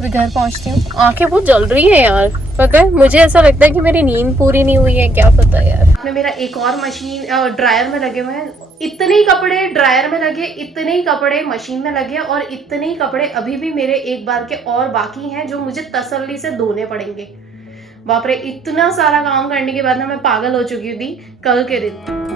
मैं घर पहुंचती हूँ। आंखें बहुत जल रही है यार, पता है मुझे ऐसा लगता है कि मेरी नींद पूरी नहीं हुई है, क्या पता यार। आपने मेरा एक और मशीन ड्रायर में लगे हुए हैं, इतने ही कपड़े ड्रायर में लगे, इतने ही कपड़े मशीन में लगे और इतने ही कपड़े अभी भी मेरे एक बार के और बाकी हैं जो मुझे तसल्ली से धोने पड़ेंगे। बाप रे, इतना सारा काम करने के बाद ना मैं पागल हो चुकी थी कल के दिन।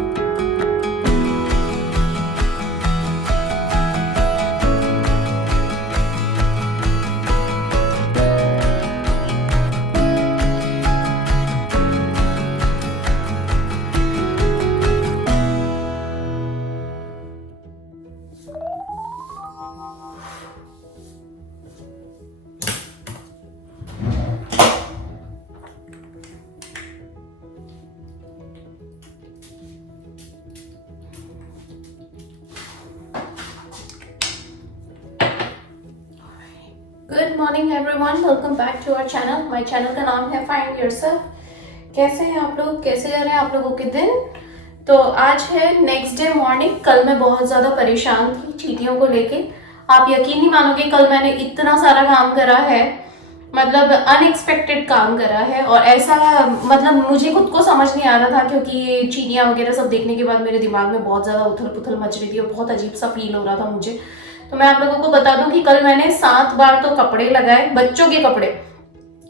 Good morning everyone, welcome back to our channel. My channel का नाम है फाइंड योरसेल्फ। कैसे हैं आप लोग, कैसे जा रहे हैं आप लोगों के दिन? तो आज है नेक्स्ट डे मॉर्निंग। कल मैं बहुत ज़्यादा परेशान थी चींटियों को लेके। आप यकीन नहीं मानोगे, कल मैंने इतना सारा काम करा है, मतलब अनएक्सपेक्टेड काम करा है। और ऐसा मतलब मुझे खुद को समझ नहीं आ रहा था, क्योंकि चींटियाँ वगैरह सब देखने के बाद मेरे दिमाग में बहुत ज़्यादा उथल पुथल मच रही थी और बहुत अजीब सा फील हो रहा था मुझे। तो मैं आप लोगों को बता दूं कि कल मैंने 7 बार तो कपड़े लगाए, बच्चों के कपड़े।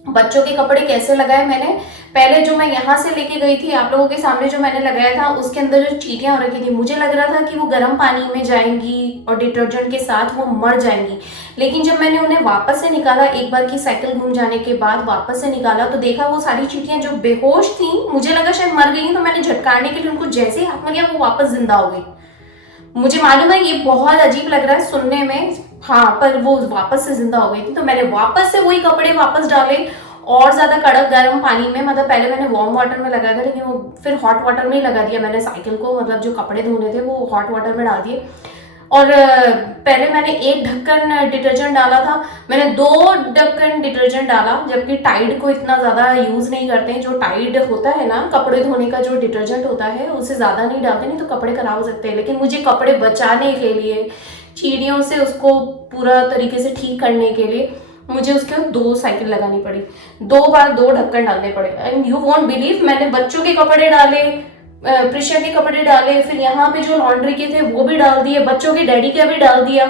बच्चों के कपड़े कैसे लगाए मैंने, पहले जो मैं यहाँ से लेके गई थी आप लोगों के सामने, जो मैंने लगाया था उसके अंदर जो चींटियां हो रखी थी, मुझे लग रहा था कि वो गर्म पानी में जाएंगी और डिटर्जेंट के साथ वो मर जाएंगी। लेकिन जब मैंने उन्हें वापस से निकाला, एक बार की साइकिल घूम जाने के बाद वापस से निकाला, तो देखा वो सारी चींटियां जो बेहोश थी, मुझे लगा शायद मर गई। तो मैंने झटकारने के लिए उनको जैसे ही हाथ में लिया, वो वापस जिंदा हो गई। मुझे मालूम है ये बहुत अजीब लग रहा है सुनने में, हाँ, पर वो वापस से जिंदा हो गई थी। तो मैंने वापस से वही कपड़े वापस डाले और ज्यादा कड़क गर्म पानी में। मतलब पहले मैंने वार्म वाटर में लगाया था, लेकिन वो फिर हॉट वाटर में ही लगा दिया मैंने साइकिल को। मतलब जो कपड़े धोने थे वो हॉट वाटर में डाल दिए। और पहले मैंने एक ढक्कन डिटर्जेंट डाला था, मैंने 2 ढक्कन डिटर्जेंट डाला, जबकि टाइड को इतना ज्यादा यूज नहीं करते हैं। जो टाइड होता है ना कपड़े धोने का, जो डिटर्जेंट होता है उसे ज्यादा नहीं डालते, नहीं तो कपड़े खराब हो सकते हैं। लेकिन मुझे कपड़े बचाने के लिए, चींटियों से उसको पूरा तरीके से ठीक करने के लिए, मुझे उसके 2 साइकिल लगानी पड़ी। 2 बार 2 ढक्कन डालने पड़े। एंड यू वॉन्ट बिलीव, मैंने बच्चों के कपड़े डाले, प्रिशा के कपड़े डाले, फिर यहाँ पे जो लॉन्ड्री के थे वो भी डाल दिए, बच्चों के डैडी का भी डाल दिया।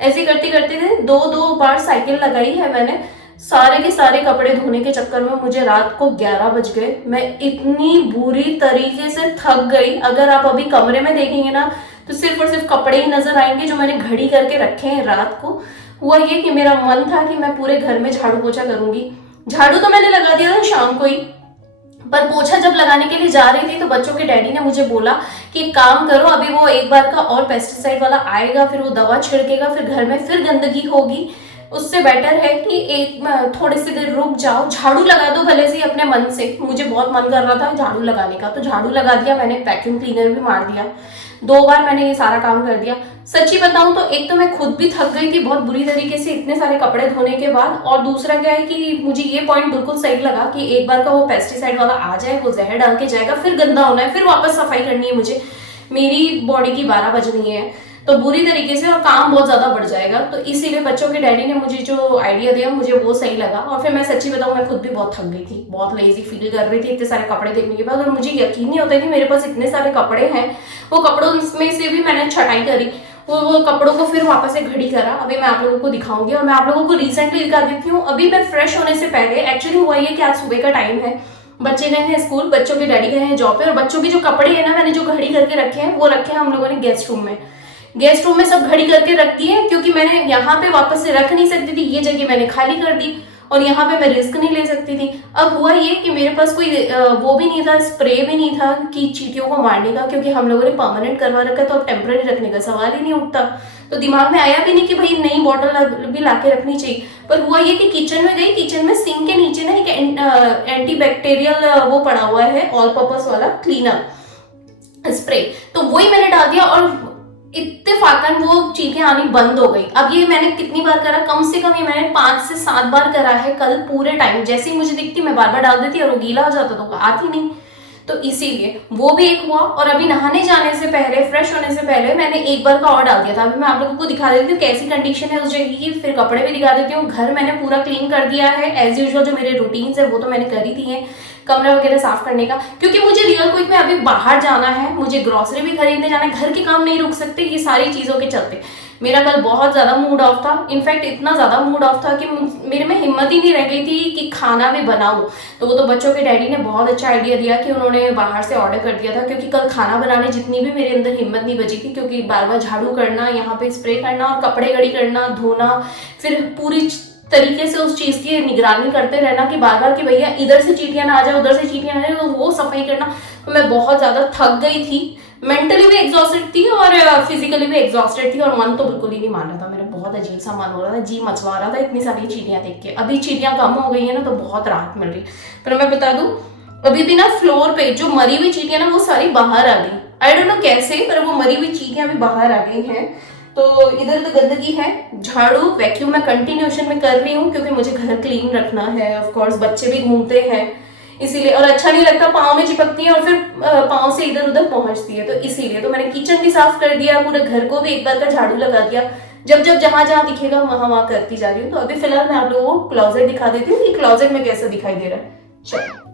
ऐसे करते करते थे 2 बार साइकिल लगाई है मैंने। सारे के सारे कपड़े धोने के चक्कर में मुझे रात को 11 बज गए। मैं इतनी बुरी तरीके से थक गई। अगर आप अभी कमरे में देखेंगे ना, तो सिर्फ और सिर्फ कपड़े ही नजर आएंगे जो मैंने घड़ी करके रखे हैं रात को। हुआ ये कि मेरा मन था कि मैं पूरे घर में झाड़ू पोछा करूंगी। झाड़ू तो मैंने लगा दिया था शाम को ही, पर पोछा जब लगाने के लिए जा रही थी तो बच्चों के डैडी ने मुझे बोला कि एक काम करो, अभी वो एक बार का और पेस्टिसाइड वाला आएगा, फिर वो दवा छिड़केगा, फिर घर में फिर गंदगी होगी। उससे बेटर है कि एक थोड़ी सी देर रुक जाओ, झाड़ू लगा दो भले से अपने मन से। मुझे बहुत मन कर रहा था झाड़ू लगाने का, तो झाड़ू लगा दिया मैंने, वैक्यूम क्लीनर भी मार दिया। 2 बार मैंने ये सारा काम कर दिया। सच्ची बताऊं तो एक तो मैं खुद भी थक गई थी बहुत बुरी तरीके से इतने सारे कपड़े धोने के बाद, और दूसरा क्या है कि मुझे ये पॉइंट बिल्कुल सही लगा कि एक बार का वो पेस्टिसाइड वाला आ जाए, वो जहर डाल के जाएगा, फिर गंदा होना है, फिर वापस सफाई करनी है मुझे। मेरी बॉडी की 12 बज रही है, तो बुरी तरीके से, और काम बहुत ज्यादा बढ़ जाएगा। तो इसीलिए बच्चों के डैडी ने मुझे जो आइडिया दिया मुझे वो सही लगा। और फिर मैं सच्ची बताऊं, मैं खुद भी बहुत थक गई थी, बहुत लेजी फील कर रही थी इतने सारे कपड़े देखने के बाद। और मुझे यकीन नहीं होता कि मेरे पास इतने सारे कपड़े हैं। वो कपड़ों में से भी मैंने छटाई करी, वो कपड़ों को फिर वापस से घड़ी करा। अभी मैं आप लोगों को दिखाऊंगी, और मैं आप लोगों को रिसेंटली दिखा देती हूँ। अभी मैं फ्रेश होने से पहले, एक्चुअली हुआ ये कि आज सुबह का टाइम है, बच्चे गए हैं स्कूल, बच्चों के डैडी गए हैं जॉब पे, और बच्चों के जो कपड़े हैं ना, मैंने जो घड़ी करके रखे हैं वो रखे हैं हम लोगों ने गेस्ट रूम में। गेस्ट रूम में सब घड़ी करके रख दी है, क्योंकि मैंने यहाँ पे वापस से रख नहीं सकती थी, ये जगह मैंने खाली कर दी, और यहाँ पे मैं रिस्क नहीं ले सकती थी। अब हुआ ये कि मेरे पास कोई वो भी नहीं था, स्प्रे भी नहीं था कि चींटियों को मारने का, क्योंकि हम लोगों ने परमानेंट करवा रखा है, तो अब टेम्पररी रखने का सवाल ही नहीं उठता। तो दिमाग में आया भी नहीं कि भाई नई बॉटल भी लाके रखनी चाहिए। पर हुआ ये कि किचन में गई, किचन में सिंक के नीचे ना एक एंटीबैक्टीरियल वो पड़ा हुआ है, ऑल पर्पस वाला क्लीनर स्प्रे, तो वही मैंने डाल दिया, और इत्तेफाकन वो चींटियां आनी बंद हो गई। अब ये मैंने कितनी बार करा, कम से कम ये मैंने 5 से 7 बार करा है कल पूरे टाइम। जैसे ही मुझे दिखती मैं बार बार डाल देती और वो गीला हो जाता तो आती नहीं। तो इसीलिए वो भी एक हुआ। और अभी नहाने जाने से पहले, फ्रेश होने से पहले मैंने एक बार का और डाल दिया था। अभी मैं आप लोगों को दिखा देती हूँ कैसी कंडीशन है उस जगह की, फिर कपड़े भी दिखा देती हूँ। घर मैंने पूरा क्लीन कर दिया है एज यूजुअल, जो मेरे रूटीन्स है वो तो मैंने कर ही दी है, कमरा वगैरह साफ करने का, क्योंकि मुझे रियल क्विक में अभी बाहर जाना है, मुझे ग्रोसरी भी खरीदने जाना है, घर के काम नहीं रुक सकते ये सारी चीजों के चलते। मेरा कल बहुत ज्यादा मूड ऑफ था, इनफैक्ट इतना ज्यादा मूड ऑफ था कि मेरे में हिम्मत ही नहीं रह गई थी कि खाना भी बनाऊं। तो वो तो बच्चों के डैडी ने बहुत अच्छा आइडिया दिया कि उन्होंने बाहर से ऑर्डर कर दिया था, क्योंकि कल खाना बनाने जितनी भी मेरे अंदर हिम्मत नहीं बची थी, क्योंकि बार बार झाड़ू करना, यहाँ पे स्प्रे करना और कपड़े गड़ी करना, धोना, फिर पूरी तरीके से उस चीज की निगरानी करते रहना कि बार बार कि भैया इधर से चींटियां ना आ जाए, उधर से चींटियां ना आ जाए, तो वो सफाई करना। तो मैं बहुत ज्यादा थक गई थी, मेंटली भी एग्जॉस्टेड थी और फिजिकली भी एग्जॉस्टेड थी, और मन तो बिल्कुल ही नहीं मान रहा था मेरा, बहुत अजीब सा मन हो रहा था, जी मचवा रहा था इतनी सारी चींटियां देख के। अभी चींटियां कम हो गई है ना तो बहुत राहत मिल रही। पर मैं बता दूं, अभी भी ना फ्लोर पे जो मरी हुई चींटियां ना वो सारी बाहर आ गई, आई डोंट नो कैसे, पर वो मरी हुई चींटियां भी बाहर आ गई हैं। तो इधर तो गंदगी है, झाड़ू वैक्यूम मैं कंटिन्यूशन में कर रही हूँ, क्योंकि मुझे घर क्लीन रखना है, ऑफ कोर्स बच्चे भी घूमते हैं इसीलिए, और अच्छा नहीं लगता, पाँव में चिपकती है और फिर पाँव से इधर उधर पहुंचती है, तो इसीलिए। तो मैंने किचन भी साफ कर दिया, पूरे घर को भी एक बार का झाड़ू लगा दिया, जब जब जहां जहां दिखेगा वहां वहां करती जा रही हूँ। तो अभी फिलहाल मैं आप लोगों को क्लोजेट दिखा देती हूँ कि क्लोजेट में कैसा दिखाई दे रहा है। चलो,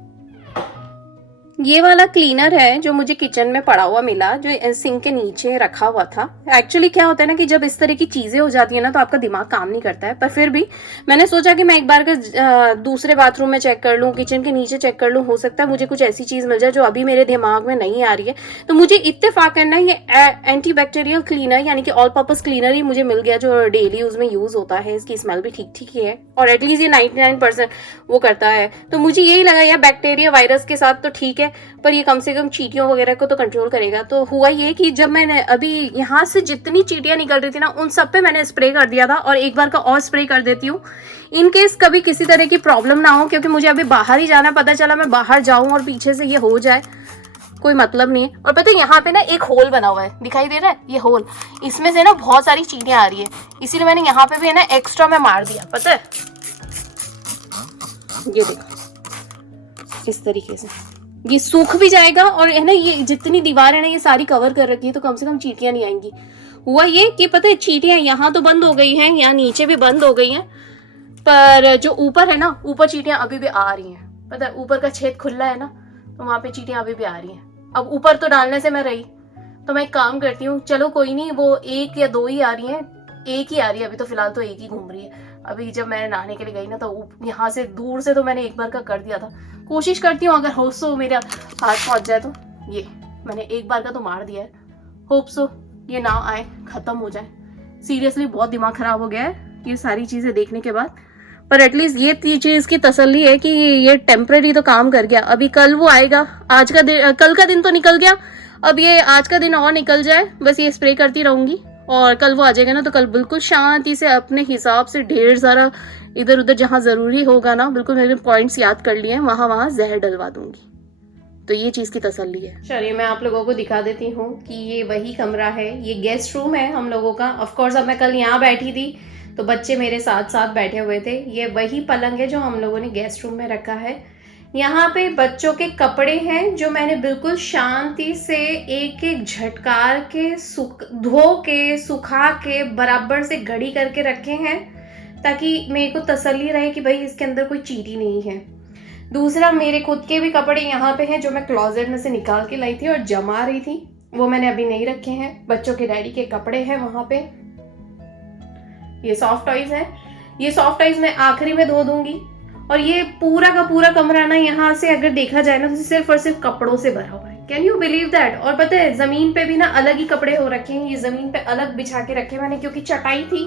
ये वाला क्लीनर है जो मुझे किचन में पड़ा हुआ मिला, जो सिंक के नीचे रखा हुआ था। एक्चुअली क्या होता है ना कि जब इस तरह की चीजें हो जाती है ना तो आपका दिमाग काम नहीं करता है, पर फिर भी मैंने सोचा कि मैं एक बार का दूसरे बाथरूम में चेक कर लूँ, किचन के नीचे चेक कर लूँ, हो सकता है मुझे कुछ ऐसी चीज मिल जाए जो अभी मेरे दिमाग में नहीं आ रही है। तो मुझे इत्तेफाक करना है ये एंटी बैक्टीरियल क्लीनर यानी कि ऑल पर्पज क्लीनर ही मुझे मिल गया, जो डेली यूज में यूज होता है। इसकी स्मेल भी ठीक ठीक ही है और एटलीस्ट ये 99% वो करता है। तो मुझे यही लगा यार बैक्टीरिया वायरस के साथ तो ठीक है, पर ये कम से कम चींटियों वगैरह को तो कंट्रोल करेगा। तो हुआ ये कि जब मैंने अभी यहाँ से जितनी चींटियां निकल रही थी ना उन सब पे मैंने स्प्रे कर दिया था, और एक बार का और स्प्रे कर देती हूँ इन केस कभी किसी तरह की प्रॉब्लम ना हो, क्योंकि मुझे अभी बाहर ही जाना, पता चला मैं बाहर जाऊं और पीछे से ये हो जाए, कोई मतलब नहीं है। और पता है यहाँ पे ना एक होल बना हुआ है, दिखाई दे रहा है ये होल, इसमें से ना बहुत सारी चींटियां आ रही है, इसीलिए मैंने यहाँ पे भी है ना एक्स्ट्रा में मार दिया, पता है, ये देखो इस तरीके से ये सूख भी जाएगा, और है ना ये जितनी दीवार है ना ये सारी कवर कर रखी है, तो कम से कम चींटियां नहीं आएंगी। हुआ ये कि पता है चींटियां यहाँ तो बंद हो गई हैं, यहाँ नीचे भी बंद हो गई हैं, पर जो ऊपर है ना ऊपर चींटियां अभी भी आ रही हैं। पता है ऊपर का छेद खुला है ना, तो वहां पे चींटियां अभी भी आ रही हैं। अब ऊपर तो डालने से मैं रही, तो मैं एक काम करती हूँ, चलो कोई नहीं, वो एक या दो ही आ रही है, एक ही आ रही है अभी तो, फिलहाल तो एक ही घूम रही है। अभी जब मैं नहाने के लिए गई ना तो यहाँ से दूर से तो मैंने एक बार का कर दिया था, कोशिश करती हूँ अगर हो सो मेरा हाथ पहुंच जाए तो। ये मैंने एक बार का तो मार दिया है, होप सो ये ना आए, खत्म हो जाए। सीरियसली बहुत दिमाग खराब हो गया है ये सारी चीजें देखने के बाद, पर एटलीस्ट ये चीज की तसल्ली है कि ये टेम्पररी तो काम कर गया। अभी कल वो आएगा, आज का दिन, कल का दिन तो निकल गया, अब ये आज का दिन और निकल जाए, बस ये स्प्रे करती रहूंगी, और कल वो आ जाएगा ना तो कल बिल्कुल शांति से अपने हिसाब से ढेर सारा इधर उधर जहां जरूरी होगा ना, बिल्कुल मैंने पॉइंट्स याद कर लिए हैं, वहां वहां जहर डलवा दूंगी। तो ये चीज की तसल्ली है। चलिए मैं आप लोगों को दिखा देती हूँ कि ये वही कमरा है, ये गेस्ट रूम है हम लोगों का। ऑफ कोर्स अब मैं कल यहाँ बैठी थी तो बच्चे मेरे साथ साथ बैठे हुए थे। ये वही पलंग है जो हम लोगों ने गेस्ट रूम में रखा है। यहाँ पे बच्चों के कपड़े हैं जो मैंने बिल्कुल शांति से एक एक झटकार के धो के सुखा के बराबर से घड़ी करके रखे हैं, ताकि मेरे को तसल्ली रहे कि भाई इसके अंदर कोई चींटी नहीं है। दूसरा, मेरे खुद के भी कपड़े यहाँ पे हैं जो मैं क्लोजेट में से निकाल के लाई थी और जमा रही थी, वो मैंने अभी नहीं रखे हैं। बच्चों के डैडी के कपड़े हैं वहां पे। ये सॉफ्ट टॉयज है, ये सॉफ्ट टॉयज मैं आखिरी में धो दूंगी। और ये पूरा का पूरा कमरा ना यहाँ से अगर देखा जाए ना तो सिर्फ और सिर्फ कपड़ों से भरा हुआ है। Can you believe that? और पता है जमीन पे भी ना अलग ही कपड़े हो रखे हैं, ये जमीन पे अलग बिछा के रखे मैंने, क्योंकि चटाई थी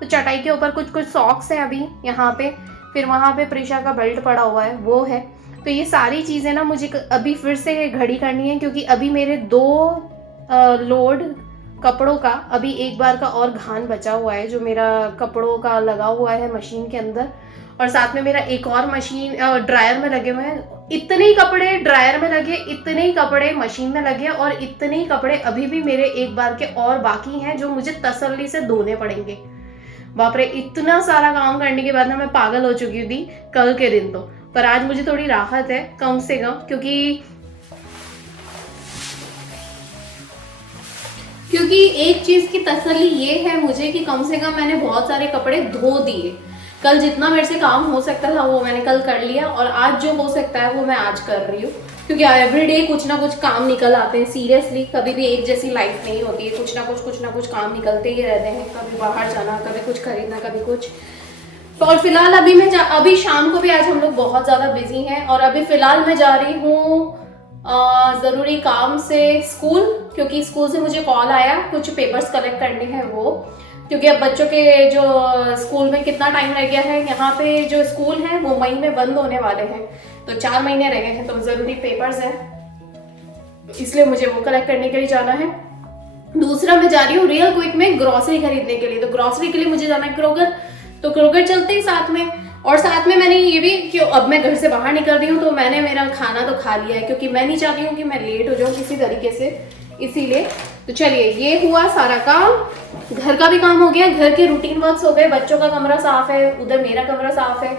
तो चटाई के ऊपर कुछ कुछ सॉक्स है अभी यहाँ पे, फिर वहां पे प्रिशा का बेल्ट पड़ा हुआ है वो है। तो ये सारी चीजें ना मुझे अभी फिर से घड़ी करनी है, क्योंकि अभी मेरे 2 लोड कपड़ों का अभी एक बार का और घान बचा हुआ है जो मेरा कपड़ों का लगा हुआ है मशीन के अंदर, और साथ में मेरा एक और मशीन ड्रायर में लगे हुए हैं। इतने ही कपड़े ड्रायर में लगे, इतने ही कपड़े मशीन में लगे, और इतने ही कपड़े अभी भी मेरे एक बार के और बाकी हैं जो मुझे तसल्ली से धोने पड़ेंगे। बाप रे, इतना सारा काम करने के बाद ना मैं पागल हो चुकी थी कल के दिन तो। पर आज मुझे थोड़ी राहत है कम से कम, क्योंकि क्योंकि एक चीज की तसल्ली ये है मुझे कि कम से कम मैंने बहुत सारे कपड़े धो दिए। कल जितना मेरे से काम हो सकता था वो मैंने कल कर लिया, और आज जो हो सकता है वो मैं आज कर रही हूँ, क्योंकि एवरीडे कुछ ना कुछ काम निकल आते हैं। सीरियसली कभी भी एक जैसी लाइफ नहीं होती है, कुछ ना कुछ काम निकलते ही रहते हैं। कभी बाहर जाना, कभी कुछ खरीदना, कभी कुछ। और फिलहाल अभी शाम को भी आज हम लोग बहुत ज़्यादा बिजी हैं, और अभी फिलहाल मैं जा रही हूँ ज़रूरी काम से स्कूल, क्योंकि स्कूल से मुझे कॉल आया, कुछ पेपर्स कलेक्ट करने हैं वो, क्योंकि अब बच्चों के जो स्कूल में कितना टाइम रह गया है, यहाँ पे जो स्कूल है वो मई में बंद होने वाले हैं, तो 4 महीने रह गए हैं, तो ज़रूरी पेपर्स हैं, इसलिए मुझे वो कलेक्ट करने के लिए जाना है। दूसरा मैं जा रही हूँ रियल क्विक में ग्रॉसरी खरीदने के लिए, तो ग्रॉसरी के लिए मुझे जाना है क्रोगर, तो क्रोगर चलते ही साथ में। और साथ में मैंने ये भी कि अब मैं घर से बाहर निकल रही हूँ तो मैंने मेरा खाना तो खा लिया है, क्योंकि मैं नहीं चाहती हूँ कि मैं लेट हो जाऊँ किसी तरीके से, इसीलिए। तो चलिए, ये हुआ सारा काम, घर का भी काम हो गया, घर के रूटीन वर्क्स हो गए, बच्चों का कमरा साफ है, उधर मेरा कमरा साफ है।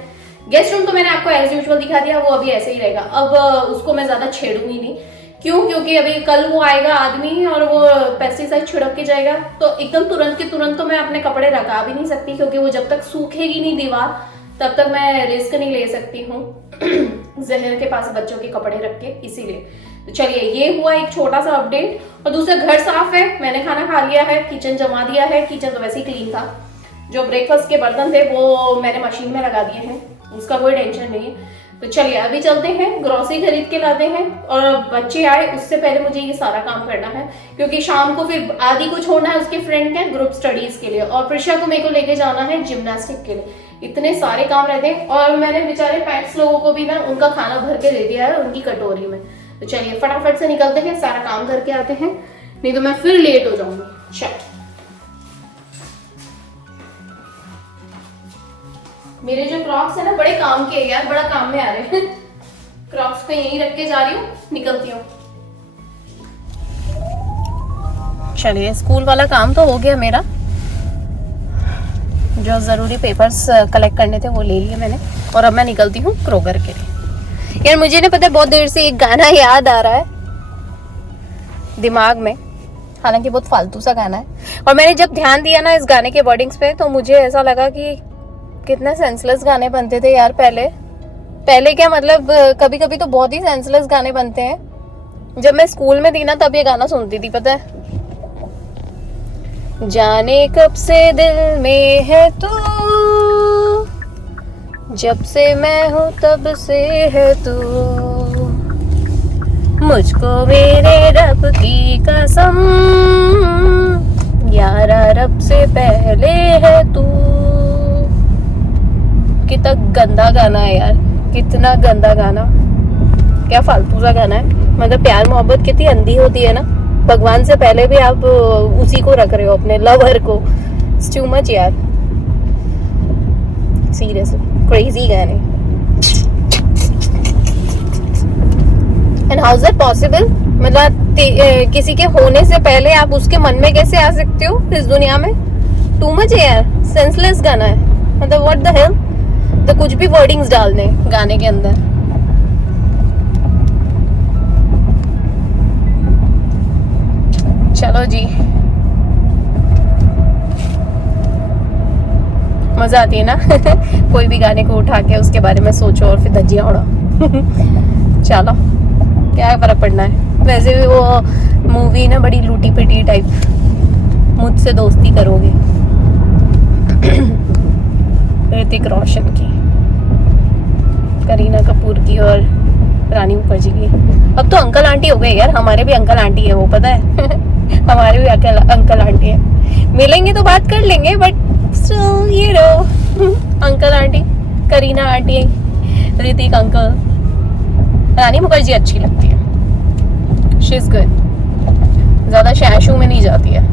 गेस्ट रूम तो मैंने आपको एज यूजुअल दिखा दिया, वो अभी ऐसे ही रहेगा। अब उसको मैं ज्यादा छेड़ूंगी नहीं, क्यों? क्योंकि अभी कल वो आएगा आदमी और वो पेस्टिसाइड छिड़क के जाएगा, तो एकदम तुरंत के तुरंत तो मैं अपने कपड़े रखा भी नहीं सकती, क्योंकि वो जब तक सूखेगी नहीं दीवार तब तक मैं रिस्क नहीं ले सकती हूँ जहर के पास बच्चों के कपड़े रख के, इसीलिए। तो चलिए, ये हुआ एक छोटा सा अपडेट। और दूसरा, घर साफ है, मैंने खाना खा लिया है, किचन जमा दिया है, किचन तो वैसे ही क्लीन था। जो ब्रेकफास्ट के बर्तन थे वो मैंने मशीन में लगा दिए हैं, उसका कोई टेंशन नहीं है। तो चलिए, अभी चलते हैं, ग्रोसरी खरीद के लाते हैं, और बच्चे आए उससे पहले मुझे ये सारा काम करना है, क्योंकि शाम को फिर आदि को छोड़ना है उसके फ्रेंड के ग्रुप स्टडीज के लिए, और प्रिशा को मेरे को लेके जाना है जिम्नास्टिक के लिए। इतने सारे काम रहते हैं, और मैंने बेचारे पैट्स लोगों को भी ना उनका खाना भर के दे दिया है उनकी कटोरी में। तो चलिए फटाफट से निकलते हैं, सारा काम करके आते हैं, नहीं तो मैं फिर लेट हो जाऊंगी। चल, मेरे जो क्रॉक्स है ना बड़े काम के यार, बड़ा काम में आ रहे हैं क्रॉक्स को यहीं रख के जा रही हूँ, निकलती हूँ। चलिए, स्कूल वाला काम तो हो गया मेरा, जो जरूरी पेपर्स कलेक्ट करने थे वो ले लिए मैंने, और अब मैं निकलती हूँ क्रोगर के लिए। यार मुझे ना पता है, बहुत देर से एक गाना याद आ रहा है दिमाग में, हालांकि बहुत फालतू सा गाना है, और मैंने जब ध्यान दिया ना इस गाने के वर्डिंग्स पे, तो मुझे ऐसा लगा कि कितने सेंसलेस गाने बनते थे यार पहले क्या मतलब, कभी कभी तो बहुत ही सेंसलेस गाने बनते हैं। जब मैं स्कूल में थी ना तब ये गाना सुनती थी, पता है, जाने कब से दिल में है तू, जब से मैं हूँ तब से है तू, मुझको मेरे रब की कसम, यारा रब से पहले है तू। कितना गंदा गाना है यार, कितना गंदा गाना, क्या फालतू सा गाना है। मतलब प्यार मोहब्बत कितनी अंधी होती है ना, भगवान से पहले भी आप उसी को रख रहे हो, अपने लवर को। इट्स टू मच यार, सीरियसली क्रेजी गाने। And how is that possible? मतलब किसी के होने से पहले आप उसके मन में कैसे आ सकते हो इस दुनिया में? टू मच है यार, सेंसलेस गाना है, मतलब व्हाट द हेल। तो कुछ भी वर्डिंग्स डाल दें गाने के अंदर। चलो जी, मजा आती है ना कोई भी गाने को उठा के उसके बारे में सोचो और फिर धज्जियां उड़ाओ चलो, क्या फर्क पड़ना है। वैसे भी वो मूवी ना बड़ी लूटी पिटी टाइप, मुझसे दोस्ती करोगे ऋतिक रोशन की, करीना कपूर की और रानी मुखर्जी की। अब तो अंकल आंटी हो गए यार, हमारे भी अंकल आंटी है वो, पता है हमारे भी अंकल आंटी है। मिलेंगे तो बात कर लेंगे, बट स्टिल ये रो uncle aunty, Kareena aunty, Hrithik uncle. Rani Mukherjee अच्छी लगती है, शी इज गुड, ज्यादा शैशू में नहीं जाती है।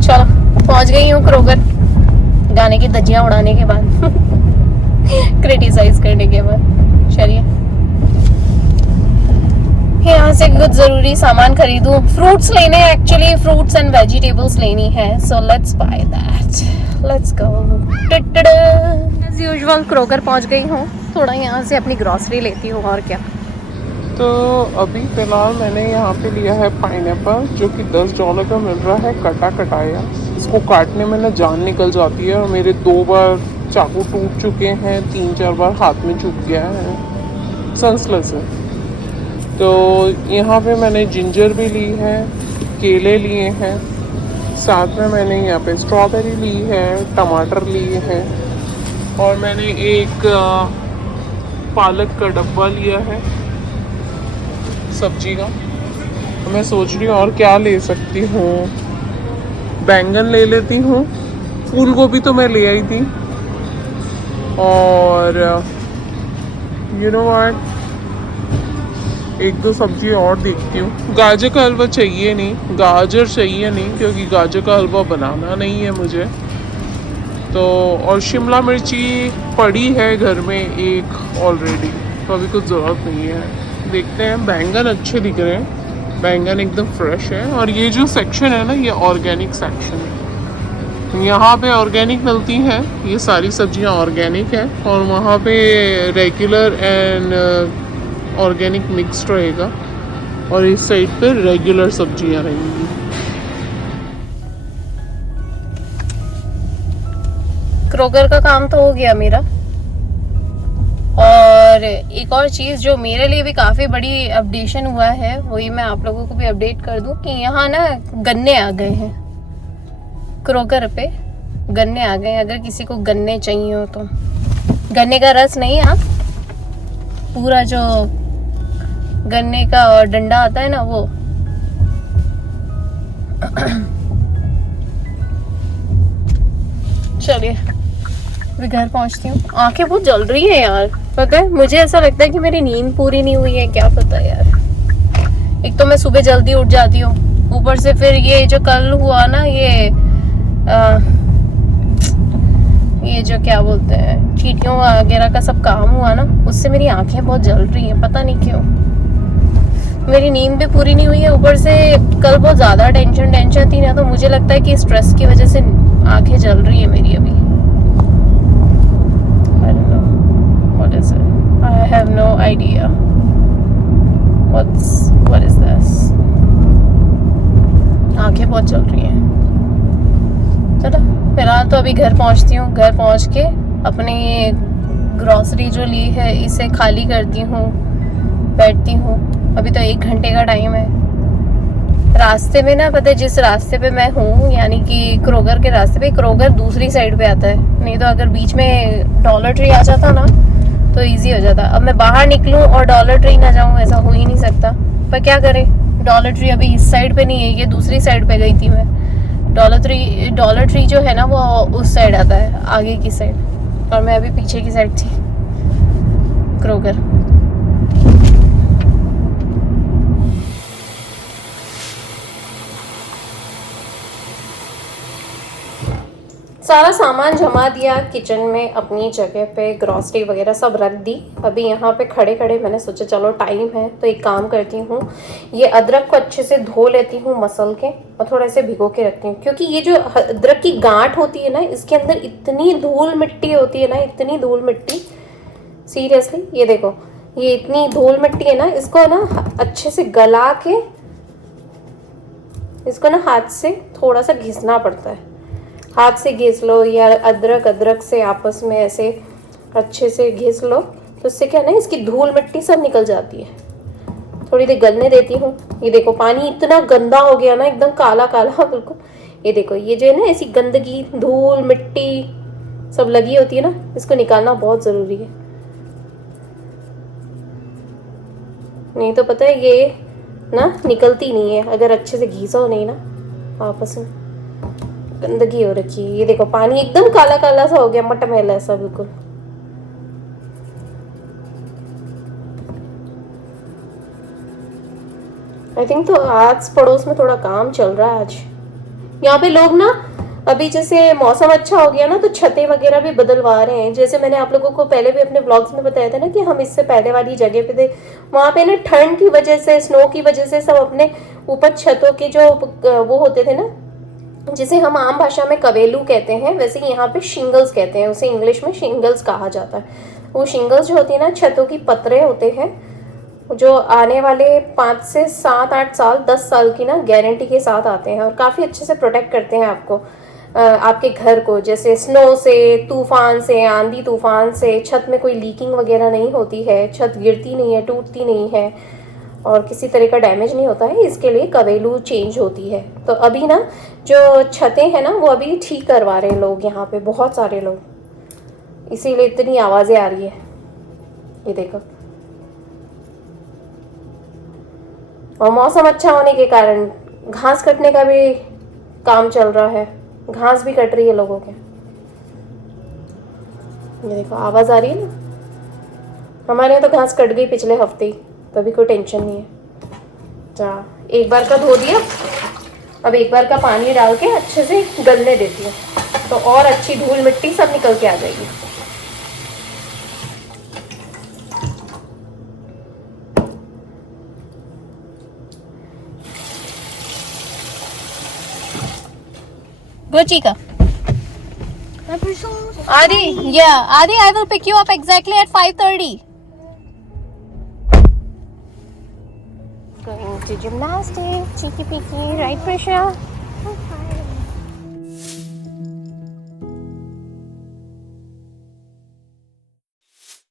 चलो, पहुंच गई हूँ क्रोगर, गाने की धज्जियां उड़ाने के बाद क्रिटिसाइज करने के बाद। चलिए, यहाँ से कुछ जरूरी सामान खरीदूं, फ्रूट्स लेने, एक्चुअली फ्रूट्स एंड वेजिटेबल्स लेनी है, so let's buy that, let's go. As usual Kroger पहुंच गई हूँ, थोड़ा यहाँ से अपनी ग्रॉसरी लेती हूँ, और क्या। तो अभी फ़िलहाल मैंने यहाँ पे लिया है पाइनएप्पल, जो कि $10 का मिल रहा है कटा कटाया। इसको काटने में ना जान निकल जाती है और मेरे 2 बार चाकू टूट चुके हैं, 3-4 बार हाथ में चुभ गया है, सेंसलेस है। तो यहाँ पे मैंने जिंजर भी ली है, केले लिए हैं, साथ में मैंने यहाँ पे स्ट्रॉबेरी ली है, टमाटर लिए हैं, और मैंने एक पालक का डब्बा लिया है सब्जी का। तो मैं सोच रही हूँ और क्या ले सकती हूँ। बैंगन ले लेती हूँ, फूल गोभी तो मैं ले आई थी, और यू नो व्हाट, एक दो सब्जी और देखती हूँ। गाजर का हलवा चाहिए नहीं, गाजर चाहिए नहीं, क्योंकि गाजर का हलवा बनाना नहीं है मुझे। तो और शिमला मिर्ची पड़ी है घर में एक ऑलरेडी, तो अभी कुछ ज़रूरत नहीं है। देखते हैं। बैंगन अच्छे दिख रहे हैं, बैंगन एकदम फ्रेश है। और ये जो सेक्शन है ना, ये ऑर्गेनिक सेक्शन है। यहाँ पे ऑर्गेनिक मिलती हैं, ये सारी सब्जियाँ ऑर्गेनिक है, और वहाँ पे रेगुलर एंड ऑर्गेनिक मिक्स्ड रहेगा, और इस साइड पे रेगुलर सब्जियाँ रहेंगी। क्रोगर का काम तो हो गया मेरा। और एक और चीज़ जो मेरे लिए भी काफ़ी बड़ी अपडेशन हुआ है, वही मैं आप लोगों को भी अपडेट कर दूं कि यहाँ ना गन्ने आ गए हैं। क्रोगर पे गन्ने आ गए। अगर किसी को गन्ने चाहिए हो तो, गन्ने का रस नहीं, हाँ, पूरा जो गन्ने का डंडा आता है ना, वो। चलिए अभी घर पहुंचती हूँ। आंखें बहुत जल रही है यार, पता है, मुझे ऐसा लगता है कि मेरी नींद पूरी नहीं हुई है, क्या पता यार। एक तो मैं सुबह जल्दी उठ जाती हूँ, ऊपर से फिर ये जो कल हुआ ना, ये जो क्या बोलते हैं, चींटियों वगैरह का सब काम हुआ ना, उससे मेरी आंखें बहुत जल रही हैं, पता नहीं क्यों। मेरी नींद भी पूरी नहीं हुई है, ऊपर से कल बहुत ज़्यादा टेंशन थी ना, तो मुझे लगता है कि स्ट्रेस की वजह से आंखें जल रही है मेरी अभी। I don't know what is it. I have no idea. What is this? आंखें बहुत जल रही हैं। चलो फिलहाल तो अभी घर पहुंचती हूँ। घर पहुंच के अपने ये ग्रॉसरी जो ली है इसे खाली करती हूँ, बैठती हूँ। अभी तो 1 घंटे का टाइम है। रास्ते में ना, पता है, जिस रास्ते पे मैं हूँ, यानी कि क्रोगर के रास्ते पे, क्रोगर दूसरी साइड पे आता है। नहीं तो अगर बीच में डॉलर ट्री आ जाता ना तो इजी हो जाता। अब मैं बाहर निकलूँ और डॉलर ट्री ना जाऊँ, ऐसा हो ही नहीं सकता। पर क्या करें, डॉलर ट्री अभी इस साइड पे नहीं है, ये दूसरी साइड पे गई थी मैं। डॉलर ट्री जो है ना, वो उस साइड आता है, आगे की साइड, और मैं अभी पीछे की साइड थी, क्रोगर। सारा सामान जमा दिया किचन में, अपनी जगह पे ग्रॉसरी वगैरह सब रख दी। अभी यहाँ पे खड़े खड़े मैंने सोचा चलो टाइम है तो एक काम करती हूँ, ये अदरक को अच्छे से धो लेती हूँ मसल के, और थोड़ा से भिगो के रखती हूँ। क्योंकि ये जो अदरक की गांठ होती है ना, इसके अंदर इतनी धूल मिट्टी होती है ना, इतनी धूल मिट्टी, सीरियसली। ये देखो, ये इतनी धूल मिट्टी है ना, इसको ना अच्छे से गला के, इसको ना हाथ से थोड़ा सा घिसना पड़ता है। हाथ से घिस लो, या अदरक से आपस में ऐसे अच्छे से घिस लो, तो उससे क्या ना, इसकी धूल मिट्टी सब निकल जाती है। थोड़ी देर गलने देती हूँ। ये देखो, पानी इतना गंदा हो गया ना, एकदम काला काला बिल्कुल। ये देखो, ये जो है ना, ऐसी गंदगी, धूल मिट्टी सब लगी होती है ना, इसको निकालना बहुत ज़रूरी है। नहीं तो पता है ये ना निकलती नहीं है, अगर अच्छे से घिसो नहीं ना आपस में। गंदगी हो रखी है। ये देखो, पानी एकदम काला काला सा हो गया, मटमैला सा बिल्कुल। आई थिंक तो आस पड़ोस में थोड़ा काम चल रहा है आज। यहाँ पे लोग ना, अभी जैसे मौसम अच्छा हो गया ना, तो छतें वगैरह भी बदलवा रहे हैं। जैसे मैंने आप लोगों को पहले भी अपने ब्लॉग्स में बताया था ना, कि हम इससे पहले वाली जगह पे थे, वहाँ पे ना ठंड की वजह से, स्नो की वजह से, सब अपने ऊपर छतों के जो वो होते थे ना, जिसे हम आम भाषा में कवेलू कहते हैं, वैसे यहाँ पे शिंगल्स कहते हैं, उसे इंग्लिश में शिंगल्स कहा जाता है। वो शिंगल्स जो होती है ना, छतों की पतरे होते हैं, जो आने वाले 5 से 7-8 साल 10 साल की ना गारंटी के साथ आते हैं और काफ़ी अच्छे से प्रोटेक्ट करते हैं आपको, आपके घर को, जैसे स्नो से, तूफान से, आंधी तूफान से। छत में कोई लीकिंग वगैरह नहीं होती है, छत गिरती नहीं है, टूटती नहीं है और किसी तरह का डैमेज नहीं होता है। इसके लिए कवेलू चेंज होती है। तो अभी ना जो छतें हैं ना वो अभी ठीक करवा रहे हैं लोग यहाँ पे, बहुत सारे लोग, इसीलिए इतनी आवाज़ें आ रही है। ये देखो, और मौसम अच्छा होने के कारण घास कटने का भी काम चल रहा है, घास भी कट रही है लोगों के। ये देखो आवाज़ आ रही है ना। हमारे यहाँ तो घास कट गई पिछले हफ्ते ही, तभी कोई टेंशन नहीं है। अच्छा, एक बार का धो दिया, अब एक बार का पानी डाल के अच्छे से गलने देती हूँ, तो और अच्छी धूल मिट्टी सब निकल के आ जाएगी। Go, Chica. Adi, yeah, Adi, I will pick you up exactly at 5:30. Going to gymnastics, cheeky peeky, right, Prisha?